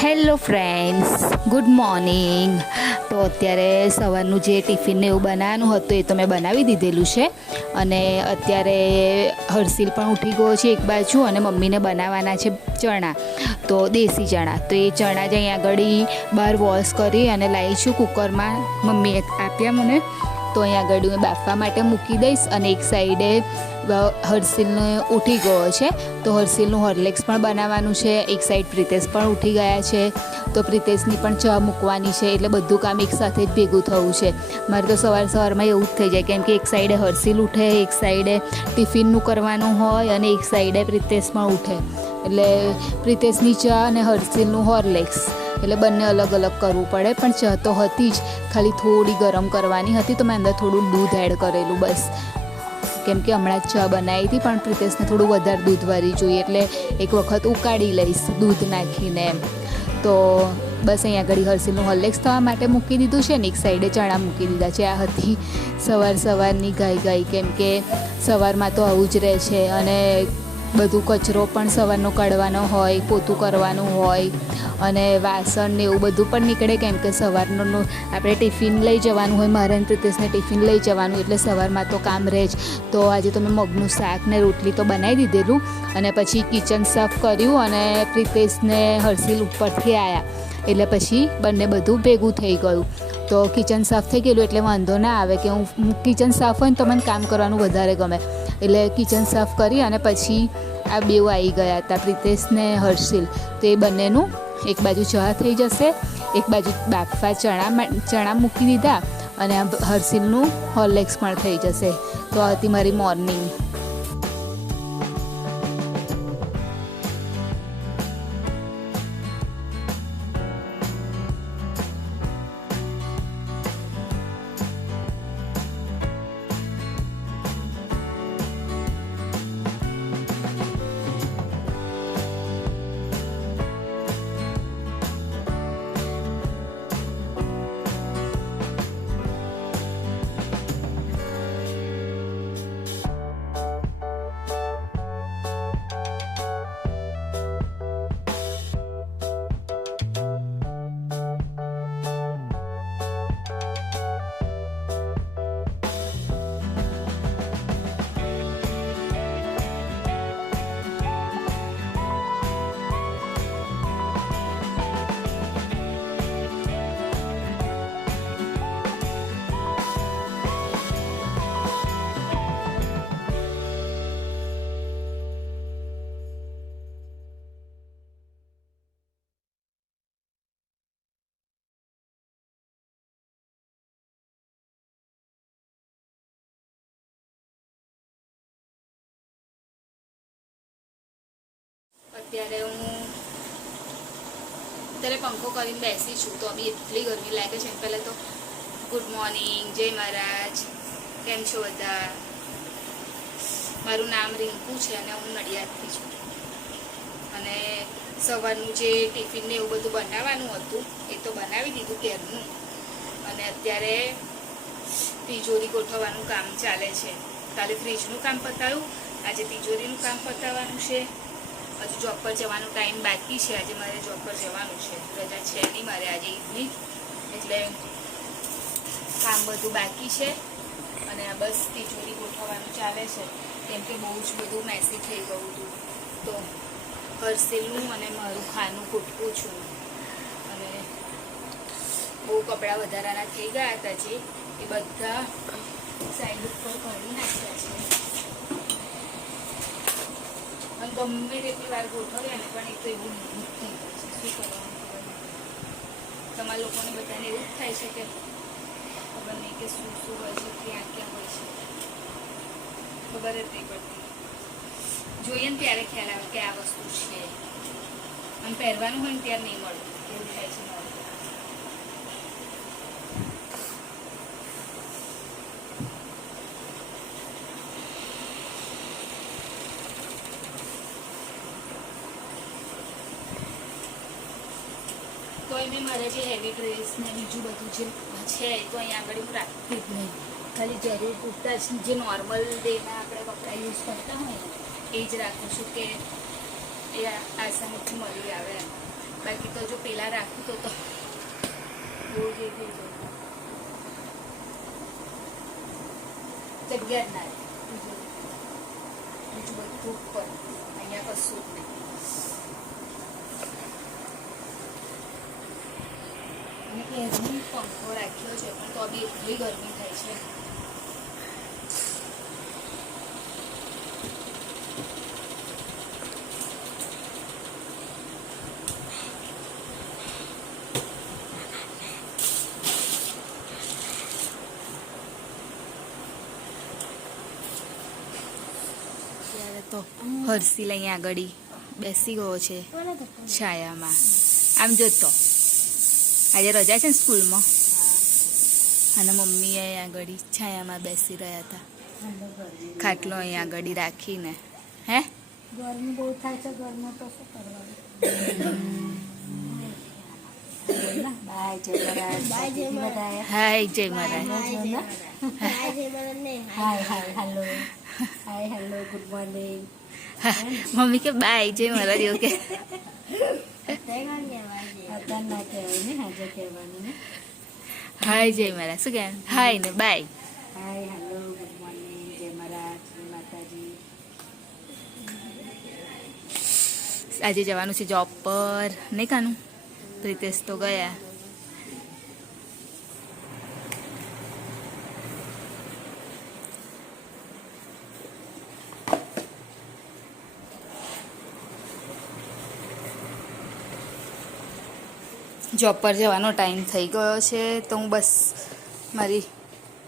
Hello friends, good morning. તો અત્યારે સવારનું જે ટિફિનને એવું બનાવવાનું હતું એ તો મેં બનાવી દીધેલું છે. અને અત્યારે હર્ષિલ પણ ઉઠી ગયો છે એક બાજુ, અને મમ્મીને બનાવવાના છે ચણા, તો દેશી ચણા. તો એ ચણા જ અહીંયા આગળ બહાર વોશ કરી અને લાવી છું કુકરમાં. મમ્મીએ આપ્યા મને, તો અહીંયા આગળ હું બાફવા માટે મૂકી દઈશ. અને એક સાઈડે હર્ષિલને ઉઠી ગયો છે, તો હર્ષિલનું હોર્લિક્સ પણ બનાવવાનું છે. એક સાઈડ પ્રિતેશ પણ ઉઠી ગયા છે, તો પ્રિતેશની પણ ચા મૂકવાની છે. એટલે બધું કામ એક સાથે જ ભેગું થવું છે. મારે તો સવારમાં એવું જ થઈ જાય, કેમ કે એક સાઈડે હર્ષિલ ઉઠે, એક સાઈડે ટિફિનનું કરવાનું હોય, અને એક સાઈડે પ્રિતેશ પણ ઉઠે. એટલે પ્રિતેશની ચા અને હર્ષિલનું હોર્લિક્સ, એટલે બંને અલગ અલગ કરવું પડે. પણ ચા તો હતી જ, ખાલી થોડી ગરમ કરવાની હતી, તો મેં અંદર થોડું દૂધ એડ કરેલું બસ. કેમ કે હમણાં જ ચા બનાવી હતી, પણ પ્રિતેશને થોડું વધારે દૂધવાળી જોઈએ, એટલે એક વખત ઉકાળી લઈશ દૂધ નાખીને એમ. તો બસ અહીંયા આગળ હર્ષિલનું હોર્લિક્સ થવા માટે મૂકી દીધું છે, ને એક સાઈડે ચણા મૂકી દીધા છે. આ હતી સવારની ગાય, કેમ કે સવારમાં તો આવું જ રહે છે. અને બધું કચરો પણ સવારનો કાઢવાનો હોય, પોતું કરવાનું હોય, અને વાસણ ને એવું બધું પણ નીકળે, કેમ કે સવારનું આપણે ટિફિન લઈ જવાનું હોય. મારે પ્રિતેશને ટિફિન લઈ જવાનું, એટલે સવારમાં તો કામ રહે જ. તો આજે તો મેં મગનું શાક ને રોટલી તો બનાવી દીધેલું, અને પછી કિચન સાફ કર્યું, અને પ્રિતેશને હર્ષિલ ઉપરથી આવ્યા, એટલે પછી બંને બધું ભેગું થઈ ગયું. તો કિચન સાફ થઈ ગયેલું એટલે વાંધો ના આવે, કે હું કિચન સાફ હોય ને તો મને કામ કરવાનું વધારે ગમે. એટલે કિચન સાફ કરી અને પછી આ બેઉ આવી ગયા હતા, પ્રિતેશને હર્ષિલ. તો એ બંનેનું એક બાજુ ચા થઈ જશે, એક બાજુ બાફવા ચણા મૂકી દીધા, અને હર્ષિલનું હોર્લિક્સ પણ થઈ જશે. તો આ હતી મારી મોર્નિંગ. અત્યારે પંખો કરીને બેસી છું, તો બી એટલી ગરમી લાગે છે. પહેલાં તો ગુડ મોર્નિંગ, જય મહારાજ, કેમ છો બધા? મારું નામ રિંકુ છે, અને હું નડિયાદથી છું. અને સવારનું જે ટિફિનને એવું બધું બનાવવાનું હતું એ તો બનાવી દીધું ક્યારનું. અને અત્યારે તિજોરી ગોઠવવાનું કામ ચાલે છે. કાલે ફ્રીજનું કામ પતાવ્યું, આજે તિજોરીનું કામ પતાવવાનું છે. હજુ જોબ પર જવાનો ટાઈમ બાકી છે. આજે મારે જોબ પર જવાનું છે, રજા છે નહીં મારે આજે ઈદની, એટલે કામ બધું બાકી છે. અને આ બસ તિજોરી ગોઠવવાનું ચાલે છે, કેમ કે બહુ જ બધું મેસી થઈ ગયું હતું. તો હર્ષિલનું અને મારું ખાનું કૂટવું છું, અને બહુ કપડાં વધારાના થઈ ગયા હતા જે એ બધા સાઈડ ઉપર કાઢી નાખ્યા છે. અને ગમે તેટલી વાર ગોઠવ્યા ને પણ એ તો એવું નહીં થઈ જાય છે. શું કરવાનું તમારા લોકોને બધાને એવું જ થાય છે કે ખબર નહીં કે શું હોય છે, ક્યાં હોય છે, ખબર જ નહીં પડતી. જોઈએ ને ત્યારે ખ્યાલ આવે કે આ વસ્તુ છે, અને પહેરવાનું હોય ને ત્યારે નહીં મળતું, એવું થાય છે મારું. તો એમ મારા જે હેવી ડ્રેસ ને બીજું બધું જે છે એ તો અહીંયા આગળ હું રાખતી જ નહીં. ખાલી જરૂર પૂરતા જ જે નોર્મલ ડેના આપણે કપડાં યુઝ કરતા હોય એ જ રાખું છું, કે એ આસાનીથી મળી આવે એમ. બાકી તો જો પેલા રાખું તો બહુ જ એ થઈ જાય, જગ્યા જ ના રહે. બીજું બધું ઉપર, અહીંયા કશું જ નહીં. અને એની પંખો રાખ્યો છે પણ તો બી એટલી ગરમી થાય છે. તો હર્ષિલ અહીંયા આગળ બેસી ગયો છે છાયામાં. આમ જોતો આજે રજા છે ને સ્કૂલમાં, અને મમ્મી અહીંયા આગળ છાયામાં બેસી રહ્યા હતા. ખાટલો અહીંયા આગળ રાખીને. હે ગરમી બહુ થાય છે, ઘરમાં તો શું કરવાનું. હાય જય મહારાજ. હાય જય મહારાજ. Hi hello. Hi hello, good morning. મમ્મી કે બાય જય મહારાજ એવું કે. અત્યારે ના કહેવાય ને, હાજર કહેવાનું ને. હાય જય મહારાજ શું કહેવાનું? હાય ને bye. Hi hello, good morning, જય મહારાજ, જય માતાજી. આજે જવાનું છે જોબ પર, નહીં કાનું? પ્રિતેશ તો ગયા. જોબ પર જવાનો ટાઈમ થઈ ગયો છે તો હું બસ મારી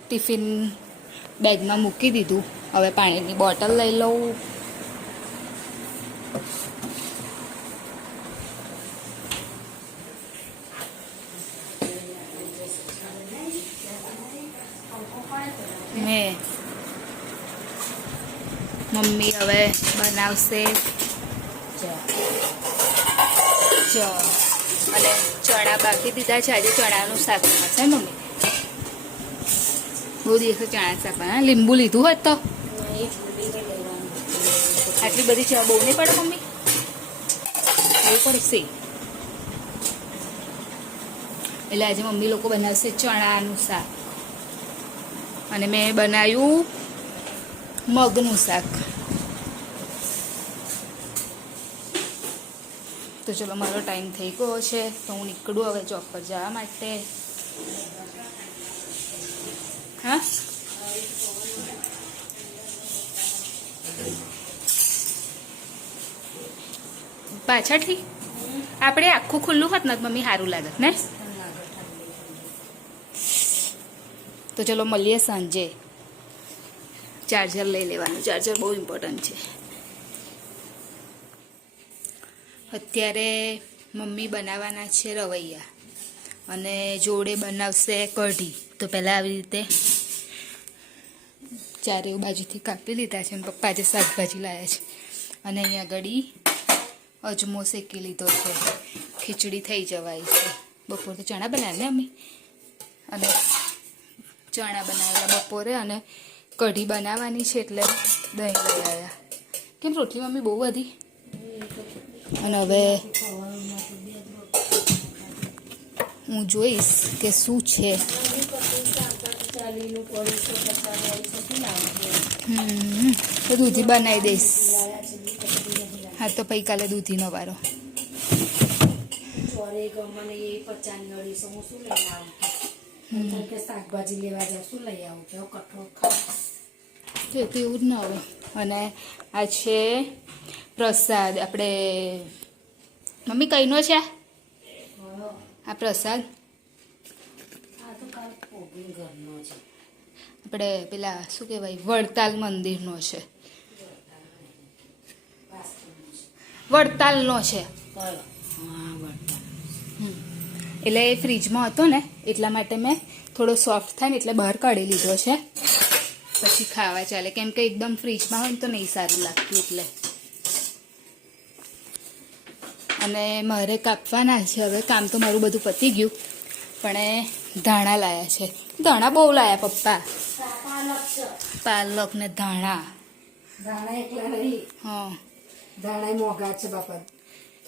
ટિફિન બેગમાં મૂકી દીધું. હવે પાણીની બોટલ લઈ લઉં. મમ્મી હવે બનાવશે અને ચણા બાકી દીધા છે. આજે ચણાનું શાક બનાવશે મમ્મી. બહુ દિવસે ચણા શાક બનાવે. લીંબુ લીધું હોત તો આટલી બધી ચા બહુ નહીં પડે મમ્મી? એવું પડશે. એટલે આજે મમ્મી લોકો બનાવશે ચણાનું શાક અને મેં બનાવ્યું મગનું શાક. તો ચલો મારો ટાઈમ થઈ ગયો છે તો હું નીકળું હવે જોબ પર જવા માટે. હા પાછળથી આપણે આખું ખુલ્લું હોત ને મમ્મી સારું લાગત ને. તો ચલો મળીએ સાંજે. ચાર્જર લઈ લેવાનું, ચાર્જર બહુ ઇમ્પોર્ટન્ટ છે. અત્યારે મમ્મી બનાવવાના છે રવૈયા અને જોડે બનાવશે કઢી. તો પહેલાં આવી રીતે ચારે બાજુથી કાપી લીધા છે. પપ્પા આજે શાકભાજી લાવ્યા છે અને અહીંયા આગળ અજમો શેકી લીધો છે. ખીચડી થઈ જવાય છે. બપોરે તો ચણા બનાવ્યા ને મમ્મી, અને ચણા બનાવેલા બપોરે અને કઢી બનાવવાની છે એટલે દહીં લઈ આવ્યા. કેમ રોટલી મમ્મી બહુ બધી? અને હવે હું જોઈશ કે શું છે. તો દૂધી બનાવી દઈશ. હા તો પછી કાલે દૂધીનો વારો. શાકભાજી લેવા જાવ, શું લઈ આવું? કઠોળ તો એવું જ ના હોય. અને આ છે પ્રસાદ. આપણે મમ્મી કઈનો છે આ પ્રસાદ? આપણે પેલા શું કહેવાય વડતાલ મંદિરનો છે. વડતાલનો છે. એટલે એ ફ્રીજમાં હતો ને એટલા માટે મેં થોડો સોફ્ટ થાય ને એટલે બહાર કાઢી લીધો છે. પછી ખાવા ચાલે, કેમ કે એકદમ ફ્રીજમાં હોય ને તો નહીં સારું લાગતું એટલે. અને મારે કાપવાના છે હવે. કામ તો મારું બધું પતી ગયું પણ એ ધાણા લાયા છે. ધાણા બહુ લાયા પપ્પા. પાલક ને ધાણા. એકલા નહીં. હા ધાણા મોંઘા છે બાપા.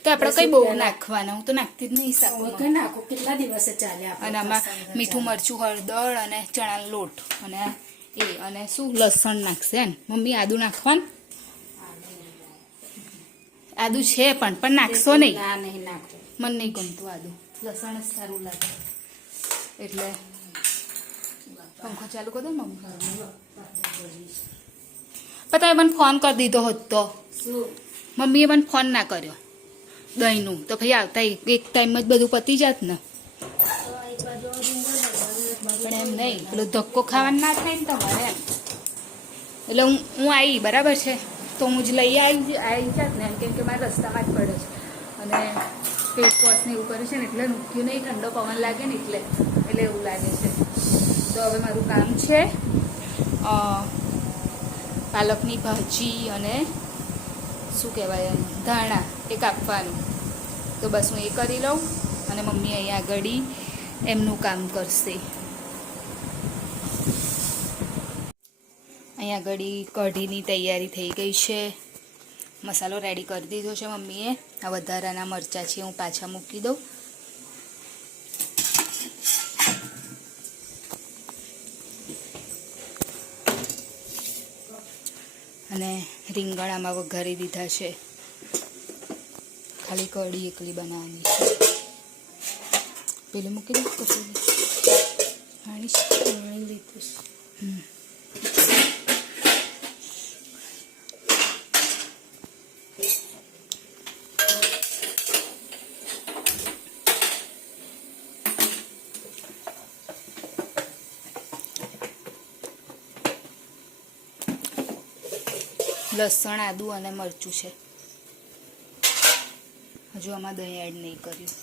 તો આપણે કઈ બહુ નાખવાના, હું તો નાખતી જ નહીં શાકમાં. કઈ નાખો, કેટલા દિવસે ચાલે આપણે અને આમાં મીઠું મરચું હળદર અને ચણાનો લોટ અને અને શું લસણ નાખશે ને મમ્મી, આદુ નાખવાનું? આદુ છે પણ નાખશો નહીં. ના નહીં નાખો, મને નહીં ગમતું આદુ, લસણ જ સારું લાગે. એટલે પંખો ચાલુ કરી દો મમ્મી. પણ તમે મને ફોન કરી દીધો હોત તો. શું મમ્મીએ મને ફોન ના કર્યો દહીંનું, તો ભાઈ આવતા એક ટાઈમ જ બધું પતી જાત ને. પણ એમ નહીં, પેલો ધક્કો ખાવાનું ના થાય ને તમારે એમ. એટલે હું આવી બરાબર છે, તો હું જ લઈ આવી જાત ને એમ, કેમ કે મારા રસ્તામાં જ પડે છે. અને ફેસ વોશ ને એવું કર્યું છે ને એટલે નુક્યું નહીં, ઠંડો પવન લાગે ને એટલે એવું લાગે છે. તો હવે મારું કામ છે પાલકની ભાજી અને શું કહેવાય ધાણા એ કાપવાનું. તો બસ હું એ કરી લઉં અને મમ્મી અહીંયા આગળ એમનું કામ કરશે. અહીંયા આગળ કઢીની તૈયારી થઈ ગઈ છે, મસાલો રેડી કરી દીધો છે મમ્મીએ. આ વધારાના મરચાં છે હું પાછા મૂકી દઉં. અને રીંગણ આમાં વઘારી દીધા છે, ખાલી કઢી એકલી બનાવવાની છે. પેલી મૂકી દઉં કશું પાણી લીધું. લસણ, આદુ અને મરચું છે. હજુ આમાં દહીં એડ નહીં કર્યું.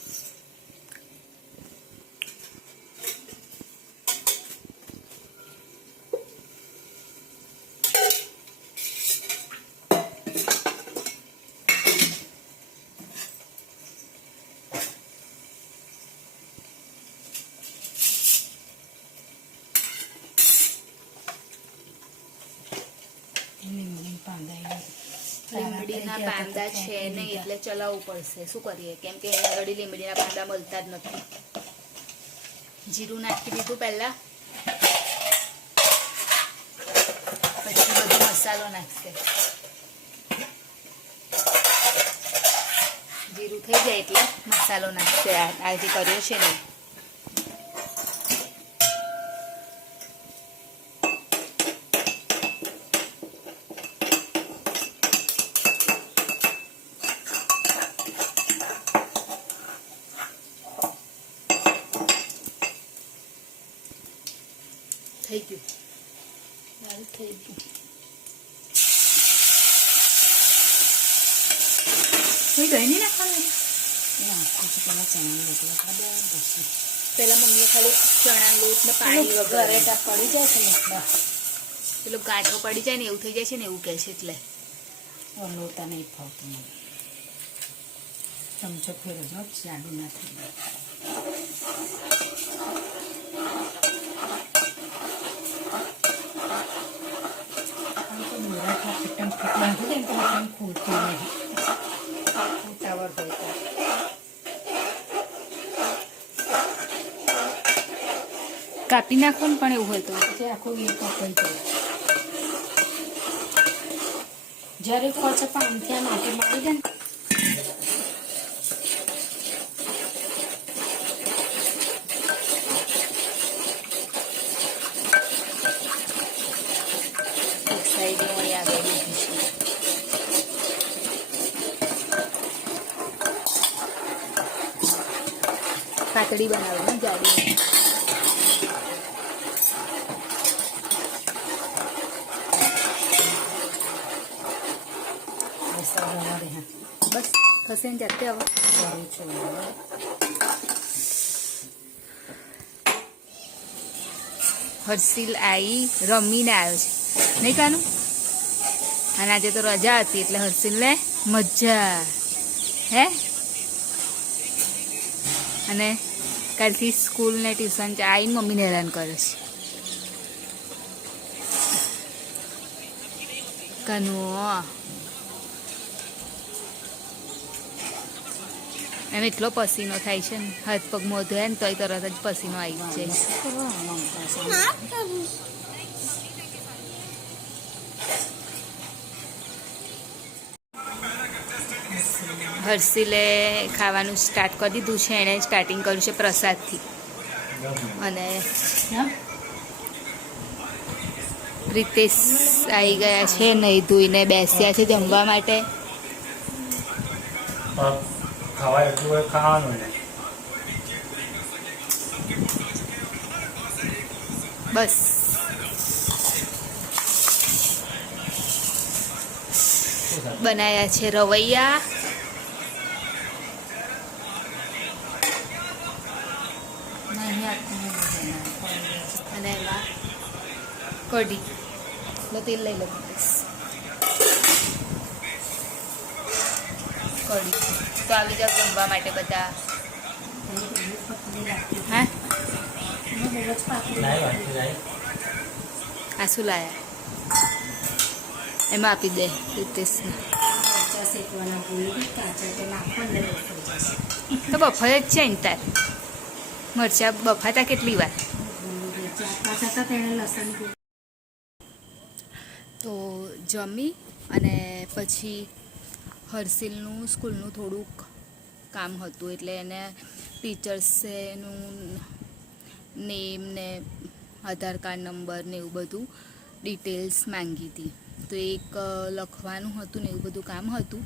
લીમડીના પાંદા છે નહીં એટલે ચલાવવું પડશે. શું કરીએ, કેમ કે આગળ લીમડીના પાંદા મળતા જ નથી. જીરું નાખી દીધું પહેલા, પછી બધો મસાલો નાખશે. જીરું થઈ જાય એટલે મસાલો નાખશે. આજે કર્યો છે નહીં. થઈ ગયું, દાળ થઈ ગયું. કોઈ દહીં નહીં નાખવાનું? પેલા મમ્મીએ ખાલી ચણા લોટ ને પાણી વગર પડી જાય છે ને, પેલો ગાંઠો પડી જાય ને એવું થઈ જાય છે ને એવું કહે છે. એટલે લોટા નહીં ફાવતું મને. ચમચો ફેરવજો, જાડું ના થઈ જાય. કાપી નાખો ને પણ એવું હોય તો આખું એ કપાઈ જાય. જ્યારે ખોચે પણ ત્યાં માટી મારી જાય ને પાતળી બનાવો ને જાડી. બસ થશે ને જાતે. હવે હર્ષિલ આવી રમીને આવ્યો છે નહીં કાનું? અને આજે તો રજા હતી એટલે હર્ષિલને મજા હે. અને કાલથી સ્કૂલ ને ટ્યુશન આવીને મમ્મીને હેરાન કરે છે. કાનું એમ એટલો પસીનો થાય છે ને, હાથ પગ મોં ધોયા ને તોય તરત જ પસીનો આવી જાય. શું કરવા મમતા છે? હર્ષિલે ખાવાનું સ્ટાર્ટ કરી દીધું છે. એણે સ્ટાર્ટિંગ કર્યું છે પ્રસાદથી. અને પ્રિતેશ આવી ગયા છે, નહીં ધોઈને બેસ્યા છે જમવા માટે. ખાવા એટલું હોય ખાવાનું ને. બસ બનાયા છે રવૈયા, અને એમાં કઢી. લો તેલ લઈ લો બસ. કઢી તો આવી જાવ જમવા માટે બધા. હા લાઈ વાંચી લાઈ. આ શું લાયા? એમાં આપી દે રિતેશને. શેકવાના ભૂલી કાચા તો નાખવા તો બફાય જ છે ને તાર. મરચાં બફાતા કેટલી વાર. તેને લસણ તો જમી અને પછી હર્ષિલનું સ્કૂલનું થોડુંક કામ હતું, એટલે એને ટીચર્સેનું નેમ ને આધાર કાર્ડ નંબર ને એવું બધું ડિટેલ્સ માંગી હતી. તો એક લખવાનું હતું ને એવું બધું કામ હતું,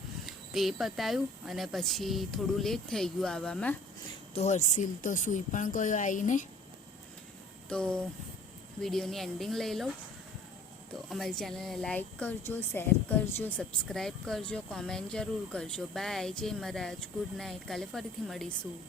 તો એ પતાયું. અને પછી થોડું લેટ થઈ ગયું આવવામાં, તો હર્ષિલ તો સૂઈ પણ ગયો આવીને. તો વિડીયોની એન્ડિંગ લઈ લઉં. તો અમારી ચેનલને લાઈક કરજો, શેર કરજો, સબસ્ક્રાઈબ કરજો, કોમેન્ટ જરૂર કરજો. બાય, જય મહારાજ, ગુડ નાઇટ. કાલે ફરીથી મળીશું.